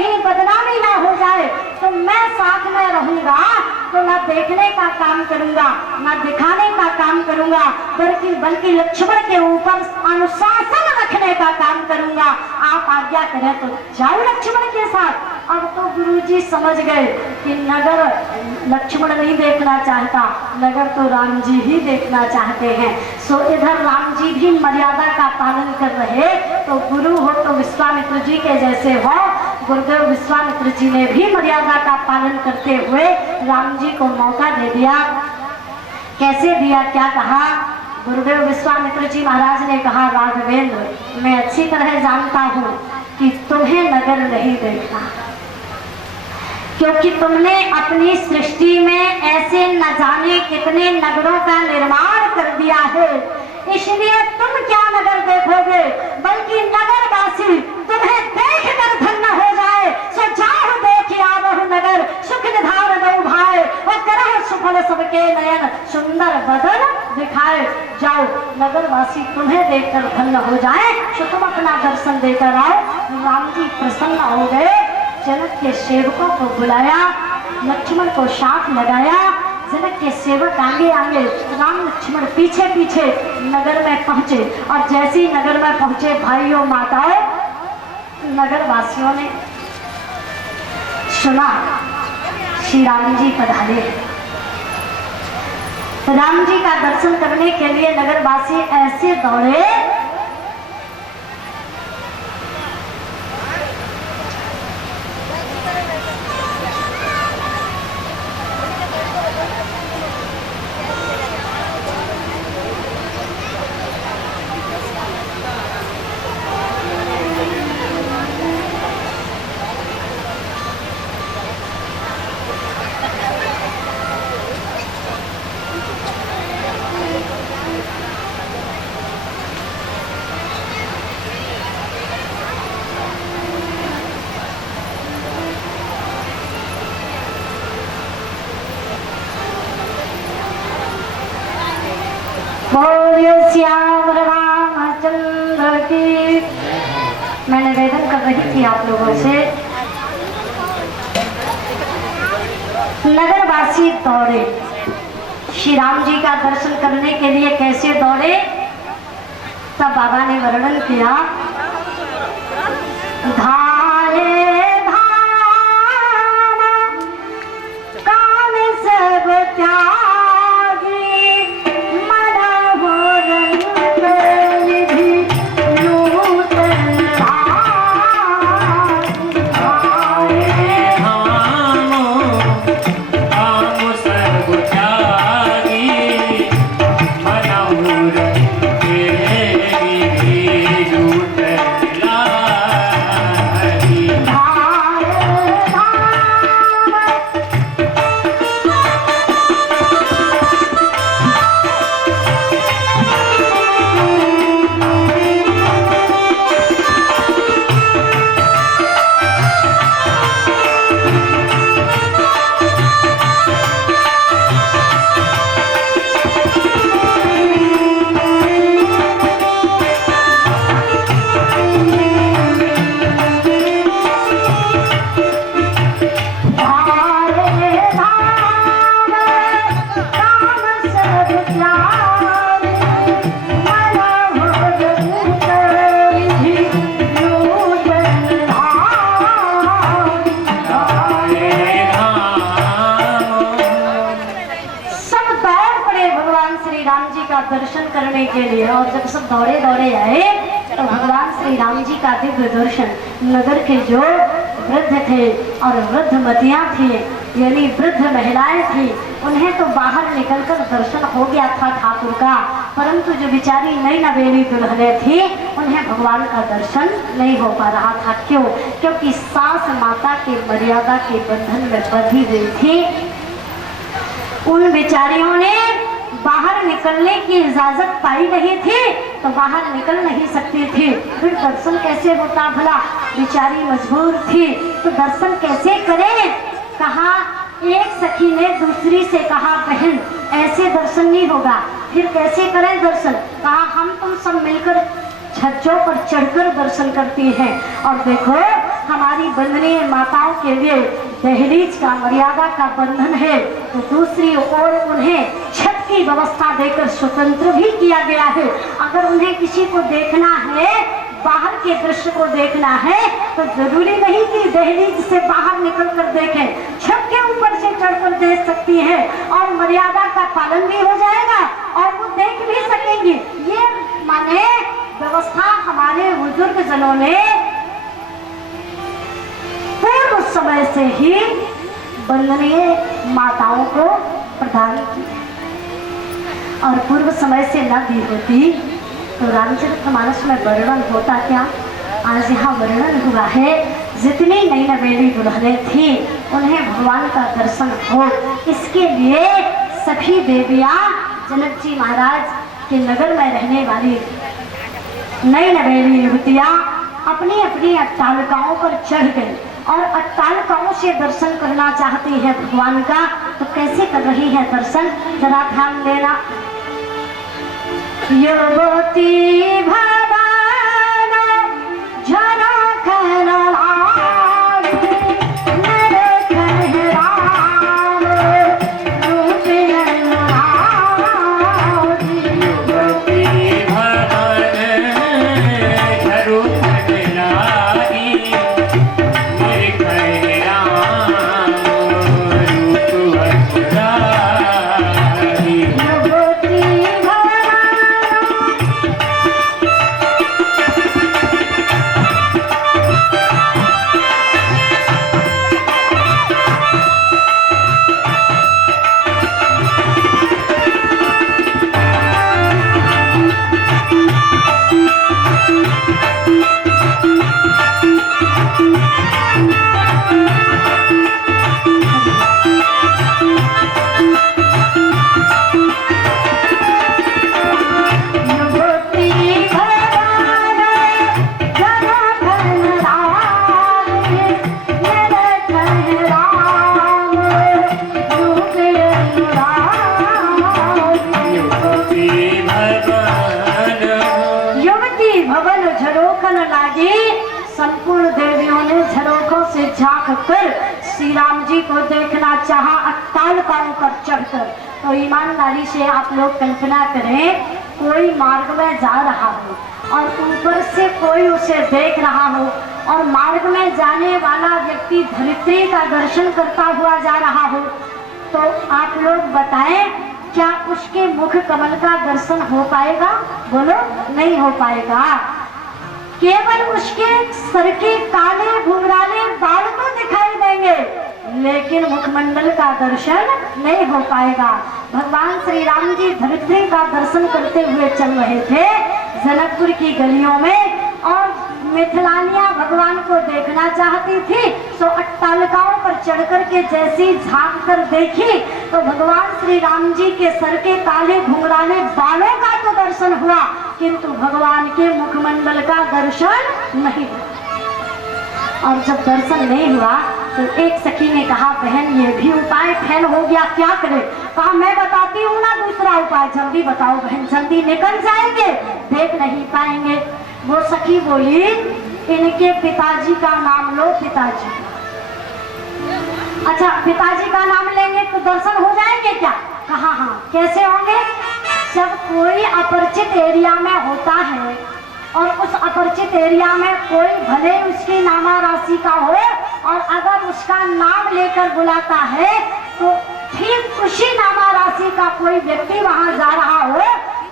कहीं बदनामी ना हो जाए, तो मैं साथ में रहूंगा तो ना देखने का काम करूंगा, ना दिखाने का काम करूंगा, बल्कि लक्ष्मण के ऊपर अनुशासन रखने का काम करूंगा। आप आज्ञा करें तो जाओ लक्ष्मण के साथ। अब तो गुरुजी समझ गए कि नगर लक्ष्मण नहीं देखना चाहता, नगर तो राम जी ही देखना चाहते हैं। सो इधर राम जी भी मर्यादा का पालन कर रहे, तो गुरु हो तो विश्वामित्र जी के जैसे हो। गुरुदेव विश्वामित्र जी ने भी मर्यादा का पालन करते हुए राम जी को मौका दे दिया। कैसे दिया, क्या कहा? गुरुदेव विश्वामित्र जी महाराज ने कहा, राघवेंद्र, मैं अच्छी तरह जानता हूँ कि तुम्हें नगर नहीं देखना, क्योंकि तुमने अपनी सृष्टि में ऐसे न जाने कितने नगरों का निर्माण कर दिया है, इसलिए तुम क्या नगर देखोगे, बल्कि नगरवासी तुम्हें देखकर धन्य हो जाए। सो जाओ देख आवहु नगर, सुख निधार दो भाई, और करह सुफल सबके नयन, सुंदर बदन दिखाए। जाओ, नगरवासी तुम्हें देखकर धन्य हो जाए, तो तुम अपना दर्शन देकर आओ। राम जी प्रसन्न हो गए, जनक के सेवकों को बुलाया, लक्ष्मण को साथ लगाया। जनक के सेवक आगे आगे, राम लक्ष्मण पीछे पीछे नगर में पहुंचे। और जैसे ही नगर में पहुंचे, भाइयों माताओं, नगर वासियों ने सुना श्री राम जी पधारे। राम जी का दर्शन करने के लिए नगरवासी ऐसे दौड़े, बोलिए श्याम रामचंद्र की। मैं निवेदन कर रही थी आप लोगों से, नगरवासी दौड़े श्री राम जी का दर्शन करने के लिए। कैसे दौड़े, तब बाबा ने वर्णन किया। धाये धाम कान सब त्यागी, दर्शन करने के लिए। और जब सब दौड़े दौड़े आए तो भगवान श्री राम जी का दिव्य दर्शन, नगर के जो वृद्ध थे और वृद्धमतियां थी, यानी वृद्ध महिलाएं थी, उन्हें तो बाहर निकलकर दर्शन हो गया था ठाकुर का, परंतु जो बेचारी नई नवेली दुल्हने थी, उन्हें भगवान का दर्शन नहीं हो पा रहा था। क्यों? क्योंकि सास माता के मर्यादा के बंधन में बंधी हुई थी। उन बेचारियों ने बाहर निकलने की इजाजत पाई नहीं थी, तो बाहर निकल नहीं सकती थी, फिर दर्शन कैसे होता भला? बेचारी मजबूर थी, तो दर्शन कैसे करें? कहा, एक सखी ने दूसरी से कहा, बहन ऐसे दर्शन नहीं होगा, फिर कैसे करें दर्शन? कहा, हम तुम सब मिलकर छज्जों पर चढ़कर दर्शन करती हैं, और देखो हमारी बंधनीय माताओं के लिए दहलीज का मर्यादा का बंधन है, तो दूसरी ओर उन्हें छत की व्यवस्था देकर स्वतंत्र भी किया गया है। अगर उन्हें किसी को देखना है, बाहर के दृश्य को देखना है, तो जरूरी नहीं कि दहलीज से बाहर निकल कर देखें, छत के ऊपर से चढ़कर देख सकती है और मर्यादा का पालन भी हो जाएगा और वो देख भी सकेंगी। ये माने व्यवस्था हमारे बुजुर्ग जनों ने पूर्व समय से ही वंदनीय माताओं को प्रदान की और पूर्व समय से न दी होती तो रामचरितमानस में वर्णन होता क्या। आज यहाँ वर्णन हुआ है, जितनी नई नवेली दुल्हनें थी उन्हें भगवान का दर्शन हो, इसके लिए सभी देवियाँ जनक जी महाराज के नगर में रहने वाली नई नवेली युवतियाँ अपनी अपनी अट्टालिकाओं पर चढ़ गई और अट्टालिकाओं से दर्शन करना चाहती है भगवान का। तो कैसे कर रही है दर्शन, जरा ध्यान देना। युवती भवन झनकन संपूर्ण देवियों ने झरोखों से झांक कर श्री राम जी को देखना चाहा अट्टालिकाओं पर चढ़कर। तो ईमानदारी से आप लोग कल्पना करें, कोई मार्ग में जा रहा हो और ऊपर से कोई उसे देख रहा हो और मार्ग में जाने वाला व्यक्ति धरित्री का दर्शन करता हुआ जा रहा हो, तो आप लोग बताएं क्या उसके मुख कमल का दर्शन हो पाएगा? बोलो, नहीं हो पाएगा। केवल उसके सर के काले घुंघराले बाल तो दिखाई देंगे, लेकिन मुखमंडल का दर्शन नहीं हो पाएगा। भगवान श्री राम जी धरित्री का दर्शन करते हुए चल रहे थे जनकपुर की गलियों में और मिथिलानियां भगवान को देखना चाहती थी, तो अट्टालिकाओं पर चढ़कर के जैसी झांक कर देखी तो भगवान श्री राम जी के सर के काले घुंघराले बालों का तो दर्शन हुआ, किंतु भगवान के मुखमंडल का दर्शन नहीं हुआ। और जब दर्शन नहीं हुआ तो एक सखी ने कहा, बहन ये भी उपाय फेल हो गया, क्या करें? कहा मैं बताती हूँ ना दूसरा उपाय, जल्दी बताओ बहन, जल्दी निकल जाएंगे, देख नहीं पाएंगे। वो सखी बोली, इनके पिताजी का नाम लो। पिताजी, अच्छा पिताजी का नाम लेंगे तो दर्शन हो जाएंगे क्या? कहा हाँ। कैसे होंगे? जब कोई अपरिचित एरिया में होता है और उस अपरिचित एरिया में कोई भले उसकी नामा राशि का हो और अगर उसका नाम लेकर बुलाता है तो ठीक उसी नामा राशि का कोई व्यक्ति वहां जा रहा हो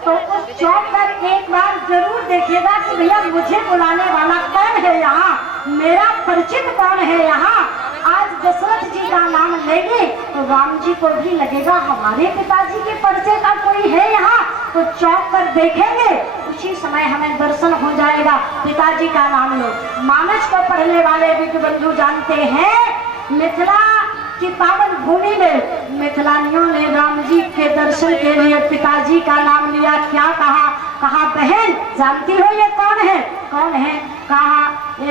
तो उस चौक पर एक बार जरूर देखेगा कि भैया मुझे बुलाने वाला कौन है, यहाँ मेरा परिचित कौन है। यहाँ आज दशरथ जी का नाम लेंगे तो राम जी को भी लगेगा हमारे पिताजी के परिचय का कोई है यहाँ, तो चौक पर देखेंगे, उसी समय हमें दर्शन हो जाएगा। पिताजी का नाम लो। मानस को पढ़ने वाले विज्ञ बंधु जानते हैं, मिथिला की पावन भूमि में मिथिलानियों ने राम जी के दर्शन के लिए पिताजी का नाम लिया। क्या कहा? कहा बहन जानती हो ये कौन है? कौन है? कहा ए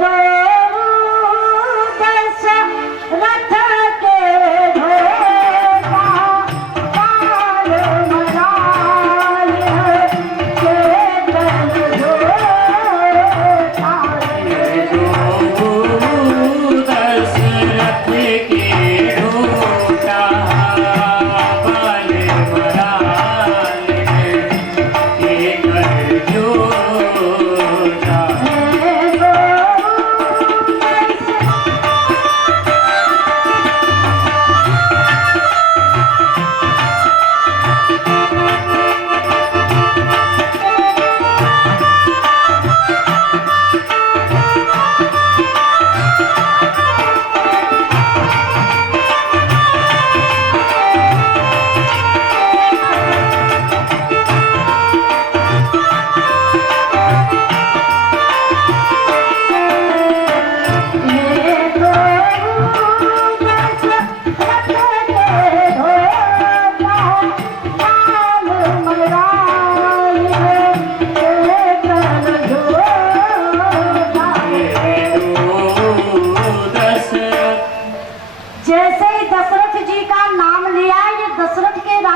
दो रथ के ढोका काल मलाल के दल ढोका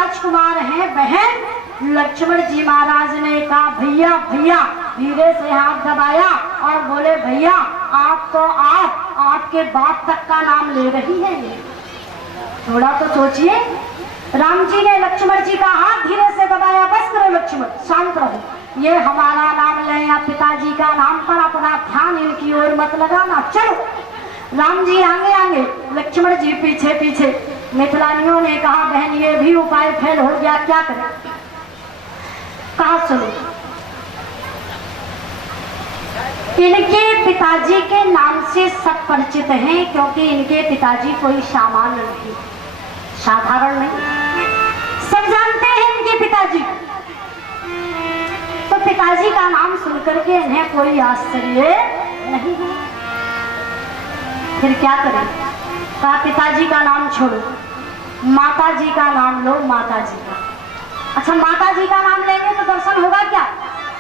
राजकुमार हैं बहन। लक्ष्मण जी महाराज ने कहा भैया भैया, धीरे से हाथ दबाया और बोले भैया आप तो आपके बाप तक का नाम ले रही है। थोड़ा तो सोचिए। राम जी ने लक्ष्मण जी का हाथ धीरे से दबाया। बस करो लक्ष्मण, शांत रहो, ये हमारा नाम ले या पिताजी का नाम पर अपना ध्यान इनकी ओर मत लगाना, चलो। राम जी आगे आगे, लक्ष्मण जी पीछे पीछे। मिथिलानियों ने कहा बहन ये भी उपाय फेल हो गया, क्या करें? कहा सुनो, इनके पिताजी के नाम से सब परिचित हैं, क्योंकि इनके पिताजी कोई सामान्य नहीं, साधारण नहीं, सब जानते हैं इनके पिताजी। तो पिताजी का नाम सुनकर के इन्हें कोई आश्चर्य नहीं है। फिर क्या करें? कहा पिताजी का नाम छोड़ो, माता जी का नाम लो, माता जी का। अच्छा माता जी का नाम लेंगे तो दर्शन होगा क्या?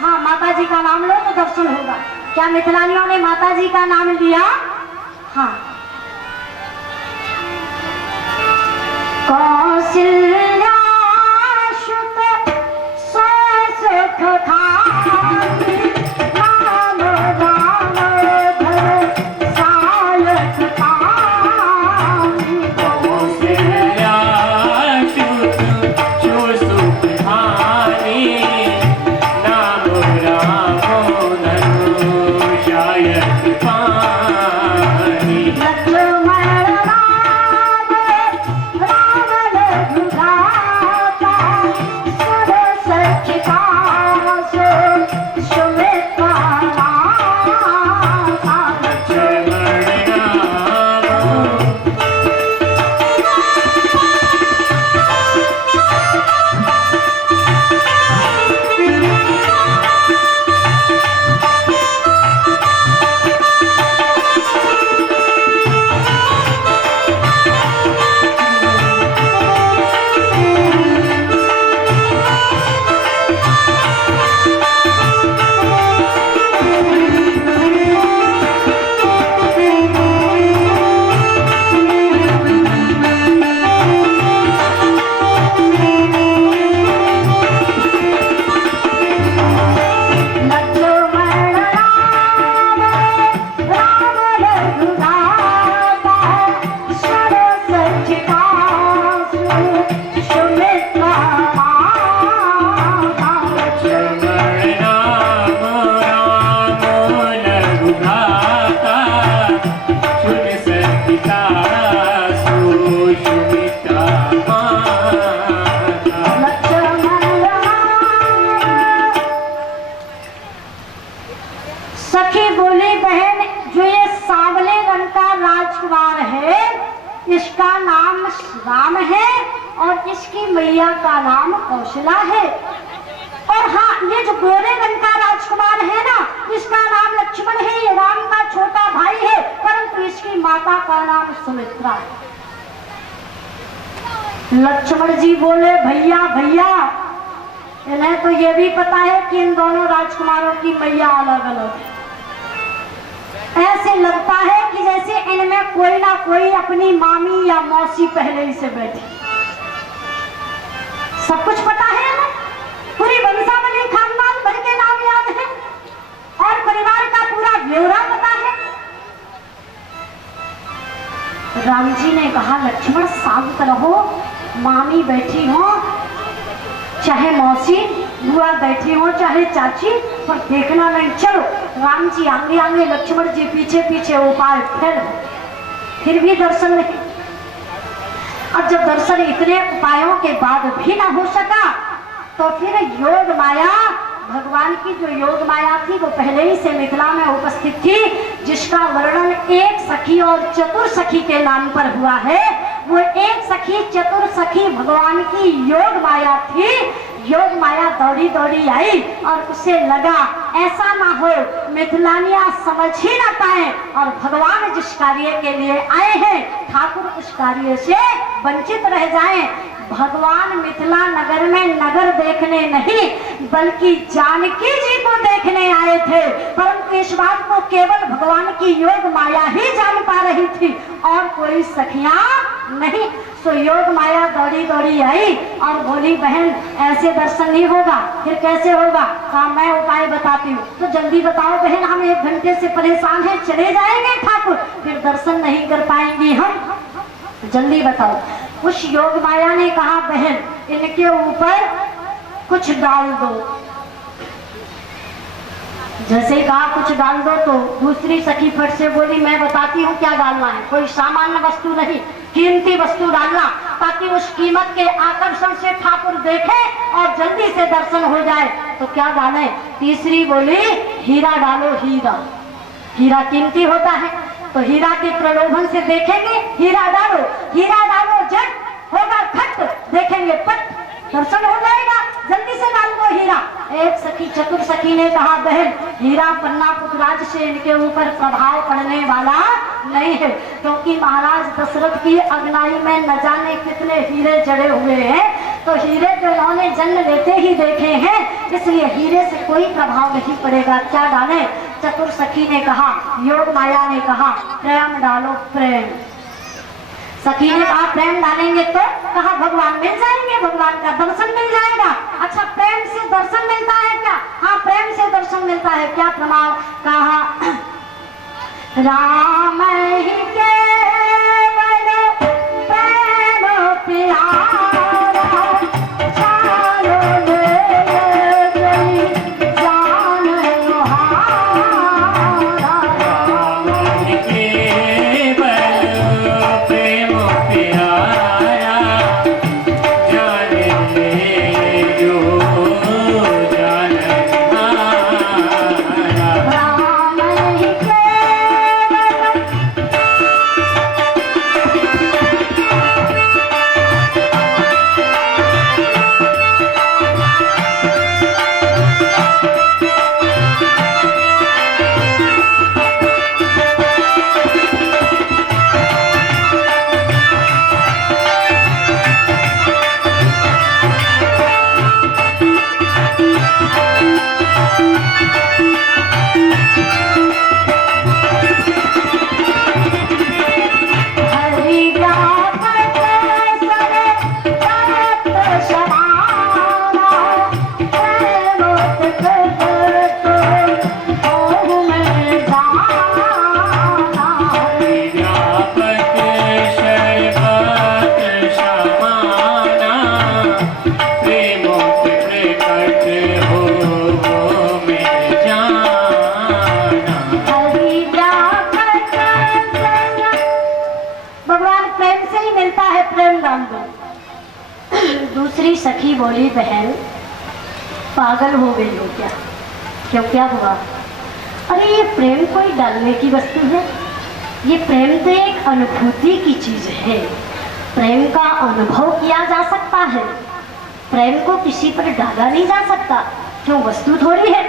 हाँ माता जी का नाम लो तो दर्शन होगा। क्या मिथिलानियों ने माता जी का नाम लिया? हाँ। कौशल्या सुत सुख खानी, राम राम धर सायक पानी। कौशल्या सुत सुख खानी, राम राम धर सायक पानी। लक्ष्मण राम राम रघुनाथा, सुर सखिता सुमित्रा माता। लक्ष्मण राम लक्ष्मण राम राम रघुनाथा, सुर सखिता सुमित्रा माता। लक्ष्मण राम राम रघुनाथा, सुन सखिता सुमित्रा माता। लक्ष्मण राम। सखी बोली बहन जो ये सांवले रंग का राजकुमार है इसका नाम राम है और इसकी मैया का नाम कौशला है। और हाँ ये जो गोरे रंग का राजकुमार है ना इसका नाम लक्ष्मण है, ये राम का छोटा भाई है, परंतु इसकी माता का नाम सुमित्रा है। लक्ष्मण जी बोले भैया भैया, इन्हें तो ये भी पता है कि इन दोनों राजकुमारों की मैया अलग अलग है। ऐसे लगता है कि जैसे इनमें कोई ना कोई अपनी मामी या मौसी पहले ही से बैठी। सब कुछ पता है हमें, पूरी वंशावली खानदान भर के नाम याद है और परिवार का पूरा ब्यौरा पता है। राम जी ने कहा लक्ष्मण शांत रहो, मामी बैठी हो चाहे मौसी बुआ बैठी हो चाहे चाची, पर देखना नहीं। चलो राम जी आगे आगे, लक्ष्मण जी पीछे पीछे। उपाय फेल हो, फिर भी दर्शन नहीं। अब जब दर्शन इतने उपायों के बाद भी ना हो सका तो फिर योग माया, भगवान की जो योग माया थी वो पहले ही से मिथिला में उपस्थित थी, जिसका वर्णन एक सखी और चतुर सखी के नाम पर हुआ है। वो एक सखी चतुर सखी भगवान की योग माया थी। योग माया दौड़ी दौड़ी आई और उसे लगा ऐसा ना हो मिथिलानिया समझ ही ना पाए और भगवान जिस कार्य के लिए आए हैं ठाकुर उस कार्य से वंचित रह जाएं। भगवान मिथिला नगर में नगर देखने नहीं बल्कि जानकी जी को देखने आए थे, परंतु इस बात को केवल भगवान की योग माया ही जान पा रही थी और कोई सखियां नहीं। सो योग माया दौड़ी दौड़ी आई और बोली बहन ऐसे दर्शन नहीं होगा। फिर कैसे होगा? कहा मैं उपाय बताती हूँ। तो जल्दी बताओ बहन, हम 1 घंटे से परेशान हैं, चले जाएंगे ठाकुर, फिर दर्शन नहीं कर पाएंगे हम, जल्दी बताओ। उस योग माया ने कहा बहन इनके ऊपर कुछ डाल दो। जैसे ही कहा कुछ डाल दो तो दूसरी सखी फट से बोली मैं बताती हूँ क्या डालना है। कोई सामान्य वस्तु नहीं, कीमती वस्तु डालना, ताकि उस कीमत के आकर्षण से ठाकुर देखे और जल्दी से दर्शन हो जाए। तो क्या डाले? तीसरी बोली हीरा डालो, हीरा, हीरा कीमती होता है। तो हीरा के प्रलोभन से देखेंगे, हीरा डालो, हीरा डालो, झट होगा खट, देखेंगे पट, दर्शन हो जाएगा, जल्दी से डाल दो हीरा। एक सखी चतुर सखी ने कहा बहन हीरा पन्ना पुखराज से इनके ऊपर प्रभाव पड़ने वाला नहीं है, क्योंकि महाराज दशरथ की अगुवाई में न जाने कितने हीरे जड़े हुए हैं। तो हीरे तो इन्होंने जन्म लेते ही देखे हैं, इसलिए हीरे से कोई प्रभाव नहीं पड़ेगा। क्या डाले? चतुर सखी ने कहा, योग माया ने कहा प्रेम डालो, प्रेम। सखी ने कहा प्रेम डालेंगे तो? कहा भगवान मिल जाएंगे, भगवान का दर्शन मिल जाएगा। अच्छा प्रेम से दर्शन मिलता है क्या? हाँ प्रेम से दर्शन मिलता है। क्या प्रमाण? कहा राम ही केवल प्रेम प्यारा, दूसरी सखी बोली बहन पागल हो गई हो क्या? क्यों क्या हुआ? अरे ये प्रेम कोई डालने की वस्तु है, ये प्रेम तो एक अनुभूति की चीज है, प्रेम का अनुभव किया जा सकता है, प्रेम को किसी पर डाला नहीं जा सकता। क्यों? वस्तु थोड़ी है।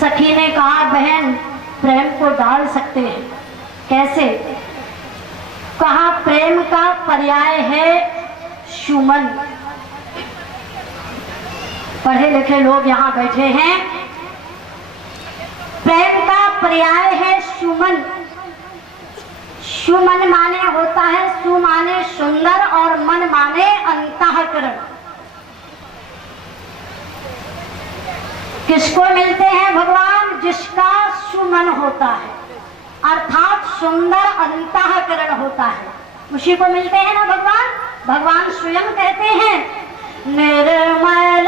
सखी ने कहा बहन प्रेम को डाल सकते हैं। कैसे? कहा प्रेम का पर्याय है सुमन। पढ़े लिखे लोग यहाँ बैठे हैं। प्रेम का पर्याय है सुमन। सुमन माने होता है, सु माने सुंदर और मन माने अंतःकरण। किसको मिलते हैं भगवान? जिसका सुमन होता है, अर्थात सुंदर अंतःकरण होता है, उसी को मिलते हैं ना भगवान। भगवान स्वयं कहते हैं निर्मल